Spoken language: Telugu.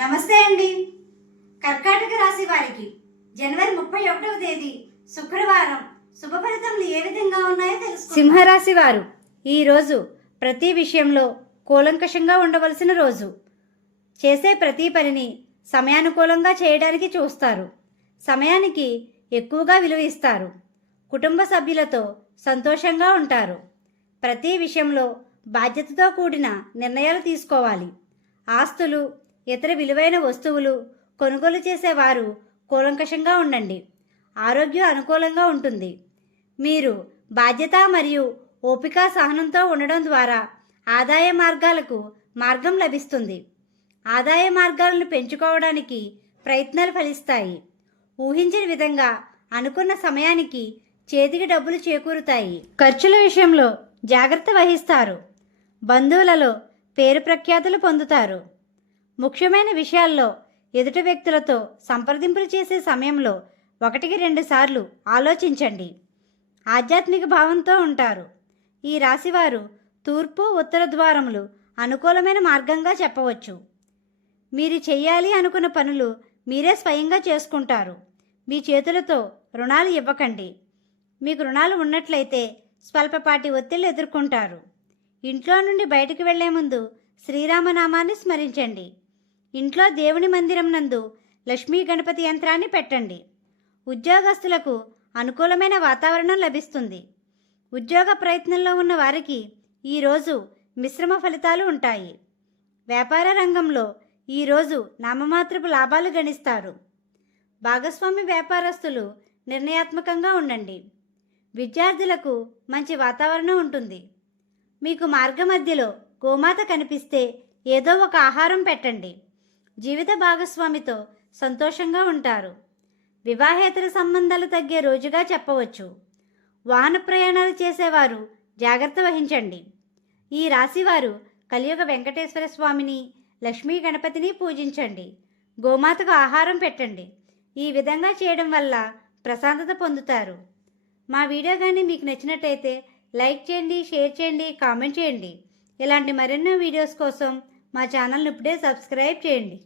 నమస్తే అండి. కర్కాటక రాశి వారికి జనవరి ముప్పై ఒకటవ తేదీ శుక్రవారం శుభ ఫలితములు ఏ విధంగా ఉన్నాయో తెలుసు సింహరాశి వారు ఈరోజు ప్రతి విషయంలో కూలంకషంగా ఉండవలసిన రోజు. చేసే ప్రతి పనిని సమయానుకూలంగా చేయడానికి చూస్తారు. సమయానికి ఎక్కువగా విలువ ఇస్తారు. కుటుంబ సభ్యులతో సంతోషంగా ఉంటారు. ప్రతి విషయంలో బాధ్యతతో కూడిన నిర్ణయాలు తీసుకోవాలి. ఆస్తులు ఇతర విలువైన వస్తువులు కొనుగోలు చేసేవారు కూలంకషంగా ఉండండి. ఆరోగ్యం అనుకూలంగా ఉంటుంది. మీరు బాధ్యత మరియు ఓపిక సహనంతో ఉండడం ద్వారా ఆదాయ మార్గాలకు మార్గం లభిస్తుంది. ఆదాయ మార్గాలను పెంచుకోవడానికి ప్రయత్నాలు ఫలిస్తాయి. ఊహించిన విధంగా అనుకున్న సమయానికి చేతికి డబ్బులు చేకూరుతాయి. ఖర్చుల విషయంలో జాగ్రత్త వహిస్తారు. బంధువులలో పేరు ప్రఖ్యాతులు పొందుతారు. ముఖ్యమైన విషయాల్లో ఎదుటి వ్యక్తులతో సంప్రదింపులు చేసే సమయంలో ఒకటికి రెండు సార్లు ఆలోచించండి. ఆధ్యాత్మిక భావంతో ఉంటారు. ఈ రాశివారు తూర్పు ఉత్తర ద్వారములు అనుకూలమైన మార్గంగా చెప్పవచ్చు. మీరు చేయాలి అనుకున్న పనులు మీరే స్వయంగా చేసుకుంటారు. మీ చేతులతో రుణాలు ఇవ్వకండి. మీకు రుణాలు ఉన్నట్లయితే స్వల్పపాటి ఒత్తిళ్ళు ఎదుర్కొంటారు. ఇంట్లో నుండి బయటకు వెళ్ళే ముందు శ్రీరామనామాన్ని స్మరించండి. ఇంట్లో దేవుని మందిరం నందు లక్ష్మీ గణపతి యంత్రాన్ని పెట్టండి. ఉద్యోగస్తులకు అనుకూలమైన వాతావరణం లభిస్తుంది. ఉద్యోగ ప్రయత్నంలో ఉన్న వారికి ఈరోజు మిశ్రమ ఫలితాలు ఉంటాయి. వ్యాపార రంగంలో ఈరోజు నామమాత్రపు లాభాలు గణిస్తారు. భాగస్వామి వ్యాపారస్తులు నిర్ణయాత్మకంగా ఉండండి. విద్యార్థులకు మంచి వాతావరణం ఉంటుంది. మీకు మార్గ మధ్యలో గోమాత కనిపిస్తే ఏదో ఒక ఆహారం పెట్టండి. జీవిత భాగస్వామితో సంతోషంగా ఉంటారు. వివాహేతర సంబంధాలు తగ్గే రోజుగా చెప్పవచ్చు. వాహన ప్రయాణాలు చేసేవారు జాగ్రత్త వహించండి. ఈ రాశివారు కలియుగ వెంకటేశ్వర స్వామిని లక్ష్మీ గణపతిని పూజించండి. గోమాతకు ఆహారం పెట్టండి. ఈ విధంగా చేయడం వల్ల ప్రశాంతత పొందుతారు. మా వీడియో కానీ మీకు నచ్చినట్టయితే లైక్ చేయండి షేర్ చేయండి కామెంట్ చేయండి. ఇలాంటి మరెన్నో వీడియోస్ కోసం మా ఛానల్ని ఇప్పుడే సబ్స్క్రైబ్ చేయండి.